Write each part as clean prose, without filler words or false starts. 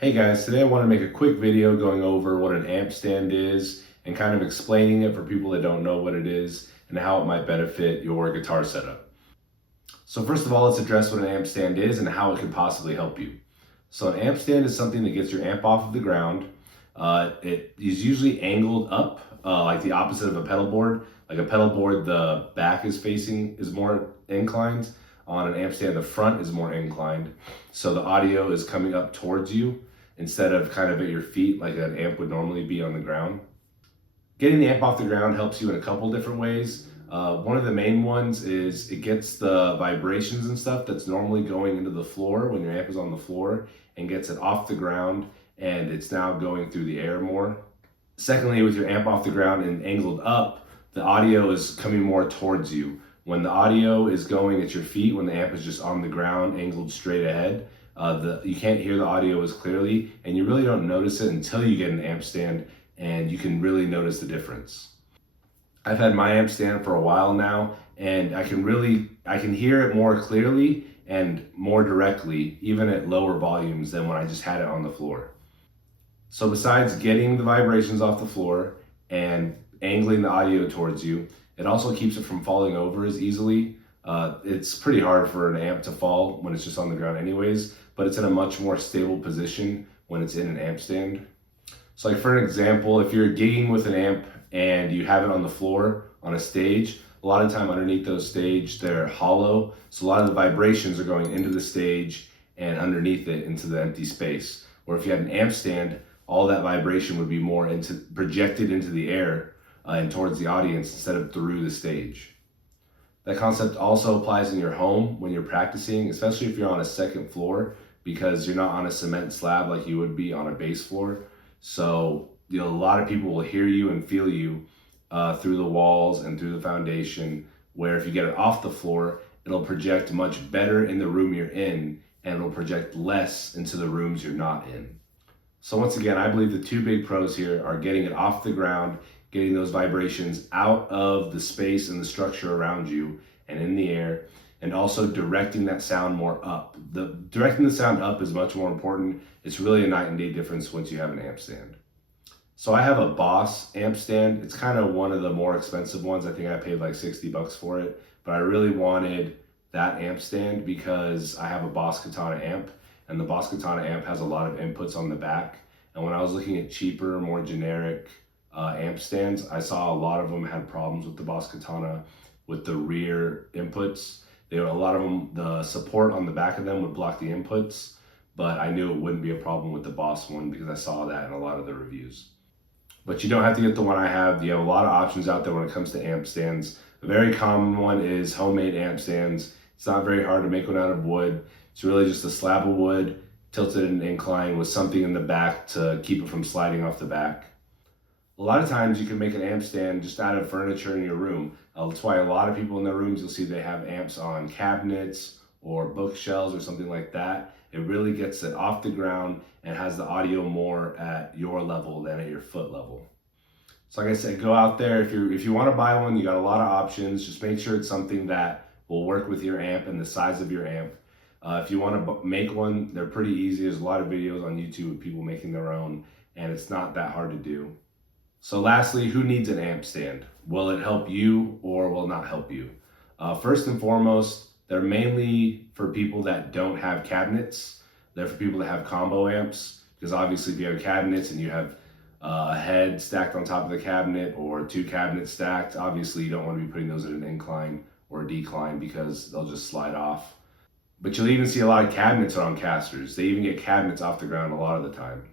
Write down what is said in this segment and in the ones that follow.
Hey guys, today I want to make a quick video going over what an amp stand is and kind of explaining it for people that don't know what it is and how it might benefit your guitar setup. So first of all, let's address what an amp stand is and how it could possibly help you. So an amp stand is something that gets your amp off of the ground. It is usually angled up, like the opposite of a pedal board. Like a pedal board, the back is more inclined. On an amp stand, the front is more inclined. So the audio is coming up towards you instead of kind of at your feet like an amp would normally be on the ground. Getting the amp off the ground helps you in a couple different ways. One of the main ones is it gets the vibrations and stuff that's normally going into the floor when your amp is on the floor and gets it off the ground, and it's now going through the air more. Secondly, with your amp off the ground and angled up, the audio is coming more towards you. When the audio is going at your feet, when the amp is just on the ground, angled straight ahead, you can't hear the audio as clearly, and you really don't notice it until you get an amp stand, and you can really notice the difference. I've had my amp stand for a while now, and I can hear it more clearly and more directly, even at lower volumes than when I just had it on the floor. So besides getting the vibrations off the floor and angling the audio towards you, it also keeps it from falling over as easily. It's pretty hard for an amp to fall when it's just on the ground anyways, but it's in a much more stable position when it's in an amp stand. So like for an example, if you're gigging with an amp and you have it on the floor on a stage, a lot of time underneath those stage, they're hollow. So a lot of the vibrations are going into the stage and underneath it into the empty space. Or if you had an amp stand, all that vibration would be more projected into the air and towards the audience instead of through the stage. That concept also applies in your home when you're practicing, especially if you're on a second floor, because you're not on a cement slab like you would be on a base floor. So a lot of people will hear you and feel you through the walls and through the foundation, where if you get it off the floor, it'll project much better in the room you're in, and it'll project less into the rooms you're not in. So once again, I believe the two big pros here are getting it off the ground, getting those vibrations out of the space and the structure around you and in the air, and also directing that sound more up. Directing the sound up is much more important. It's really a night and day difference once you have an amp stand. So I have a Boss amp stand. It's kind of one of the more expensive ones. I think I paid like 60 bucks for it, but I really wanted that amp stand because I have a Boss Katana amp, and the Boss Katana amp has a lot of inputs on the back. And when I was looking at cheaper, more generic amp stands, I saw a lot of them had problems with the Boss Katana with the rear inputs. A lot of them, the support on the back of them would block the inputs, but I knew it wouldn't be a problem with the Boss one because I saw that in a lot of the reviews. But you don't have to get the one I have. You have a lot of options out there when it comes to amp stands. A very common one is homemade amp stands. It's not very hard to make one out of wood. It's really just a slab of wood tilted at an incline with something in the back to keep it from sliding off the back. A lot of times you can make an amp stand just out of furniture in your room. That's why a lot of people in their rooms, you'll see they have amps on cabinets or bookshelves or something like that. It really gets it off the ground and has the audio more at your level than at your foot level. So like I said, go out there. If you want to buy one, you got a lot of options. Just make sure it's something that will work with your amp and the size of your amp. If you want to make one, they're pretty easy. There's a lot of videos on YouTube of people making their own, and it's not that hard to do. So lastly, who needs an amp stand? Will it help you or will it not help you? First and foremost, they're mainly for people that don't have cabinets. They're for people that have combo amps, because obviously if you have cabinets and you have a head stacked on top of the cabinet or two cabinets stacked, obviously you don't want to be putting those at an incline or a decline because they'll just slide off. But you'll even see a lot of cabinets are on casters. They even get cabinets off the ground a lot of the time.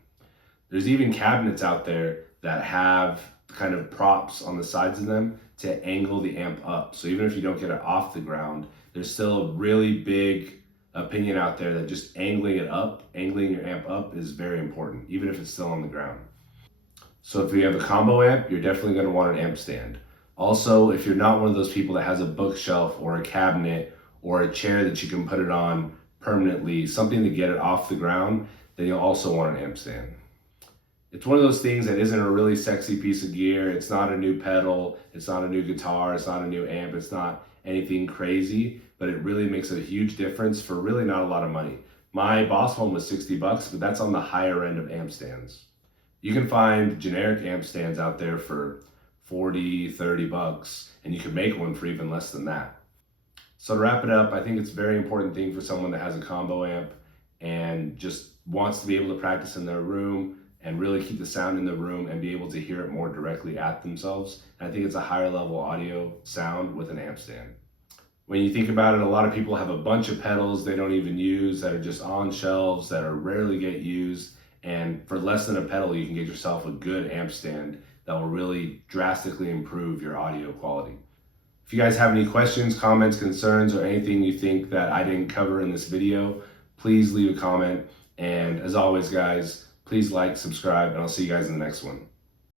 There's even cabinets out there that have kind of props on the sides of them to angle the amp up. So even if you don't get it off the ground, there's still a really big opinion out there that just angling your amp up is very important, even if it's still on the ground. So if you have a combo amp, you're definitely going to want an amp stand. Also, if you're not one of those people that has a bookshelf or a cabinet or a chair that you can put it on permanently, something to get it off the ground, then you'll also want an amp stand. It's one of those things that isn't a really sexy piece of gear. It's not a new pedal. It's not a new guitar. It's not a new amp. It's not anything crazy, but it really makes a huge difference for really not a lot of money. My Boss one was 60 bucks, but that's on the higher end of amp stands. You can find generic amp stands out there for 40, 30 bucks, and you can make one for even less than that. So to wrap it up, I think it's a very important thing for someone that has a combo amp and just wants to be able to practice in their room and really keep the sound in the room and be able to hear it more directly at themselves. And I think it's a higher level audio sound with an amp stand. When you think about it, a lot of people have a bunch of pedals they don't even use that are just on shelves that are rarely get used. And for less than a pedal, you can get yourself a good amp stand that will really drastically improve your audio quality. If you guys have any questions, comments, concerns, or anything you think that I didn't cover in this video, please leave a comment. And as always, guys, please like, subscribe, and I'll see you guys in the next one.